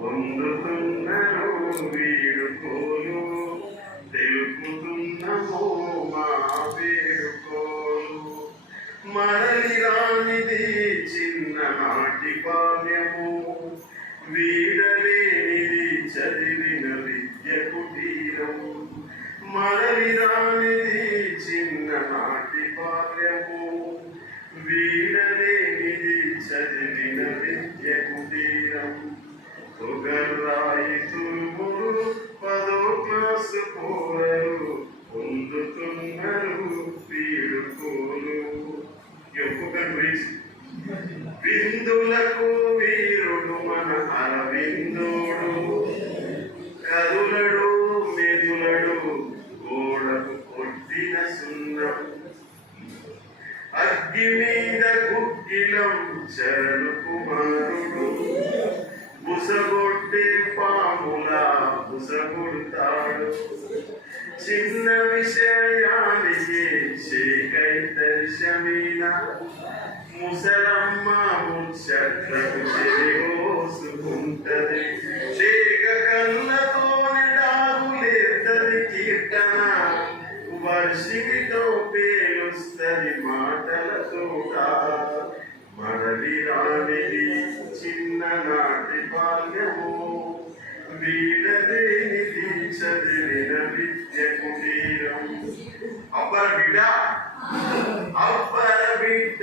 పొందుతున్నను వీడుకోలు తెలుపుతున్నమో మా వేడుకోలు. మరలి రానిది చిన్ననాటి బాల్యము, వీడలేనిది చదివిన విద్య కుటీరము. మరలి రానిది చిన్ననాటి బాల్యము, వీడలేనిది చదివిన విద్య కుటీరం. పొగర్రాయి తురుములు 10వ క్లాసు పోరలు పొందుతున్నారు వీడుకోలు. విందులకు వీరుడు మన అరవిందుడు, కదులడు మెదులడు గోడకు కొట్టిన సున్నం. అగ్గి మీద గుగ్గిలం చరణు కుమారుడు, బుసగొట్టే పాములా బుసగొడతాడు. చిన్న విషయానికి చేకై దర్శమిన ముసలమ్మ ముచ్చట్లకు చెరిగోసుకుంటది. లేక కళ్ళతోని డాగులేస్తది కీర్తన, వర్షితో పేలుస్తది మాటలతోట. మరలి రానిది చిన్ననాటి బాల్యము, వీడలేనిది చదివిన విద్య కుటీరం. అబ్బర బిడ్డ అబ్బర బిడ్డ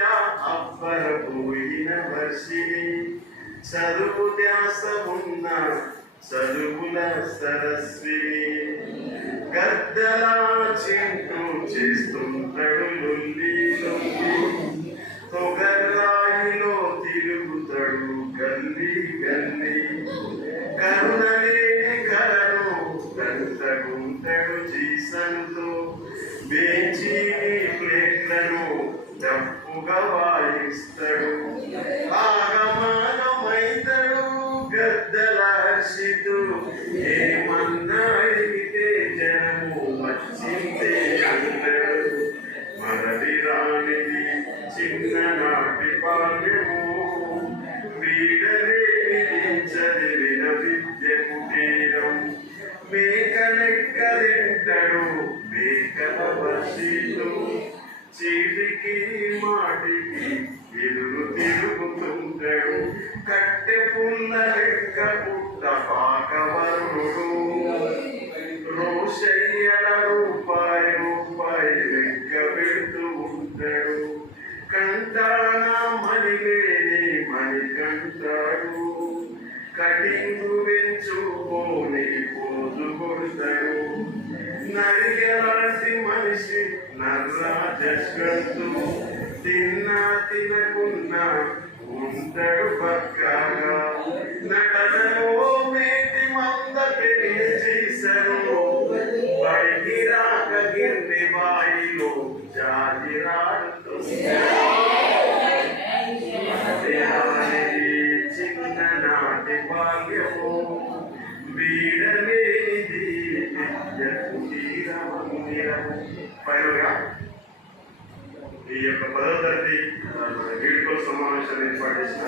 అబ్బర పోయిన వర్షిని, చదువు ధ్యాస ఉన్న చదువుల సరస్విని. గద్దలా చింటూ చేస్తుంటాడు లొల్లి లొల్లి, పొగర్రాయిలో తిరుగుతాడు గల్లీ గల్లీ. కరుణలేని కలను గంటగుంటాడు జీసంతో, బేచి ప్లేట్లను డప్పుగా వాయిస్తాడు. ఆగమాగమైతాడు గద్దల హర్షితు, ఏమన్నా అడిగితే జనము వచ్చిందే అంటాడు. మరలి రానిది చిన్ననాటి బాల్యము, వీడలేనిది చదివిన విద్య కుటీరం. మేకలెక్క తింటాడు మేకల వర్షితు, చీటికి మాటికి ఎదురు తిరుగుతుంటాడు. కట్టె పుల్ల లెక్క పుట్ట పాకవరుడు, రోషయ్యల రూపాయి లెక్క పెడుతూ ఉంటాడు. కంటాన మణిలేని మణికంటాడు, కటింగు వెంచుకోని పోజు కొడతాడు. నరిగలాంటి మనిషి నర్రాజస్వంతు, తిన్నా తినకున్నా ఉంటాడు పక్కగా. నటనలో మేటి మంద పెరిచేసను, బడికి రాక గిన్నె బాయిలో జాజిరాడుతుంది. చిన్ననాటి బాల్యము, వీడలేనిది విద్య కుటీరమందిరము. ఫైనల్గా ఈ యొక్క 10వ తరగతి వీడ్కోలు సమావేశాన్ని ఏర్పాటు చేసిన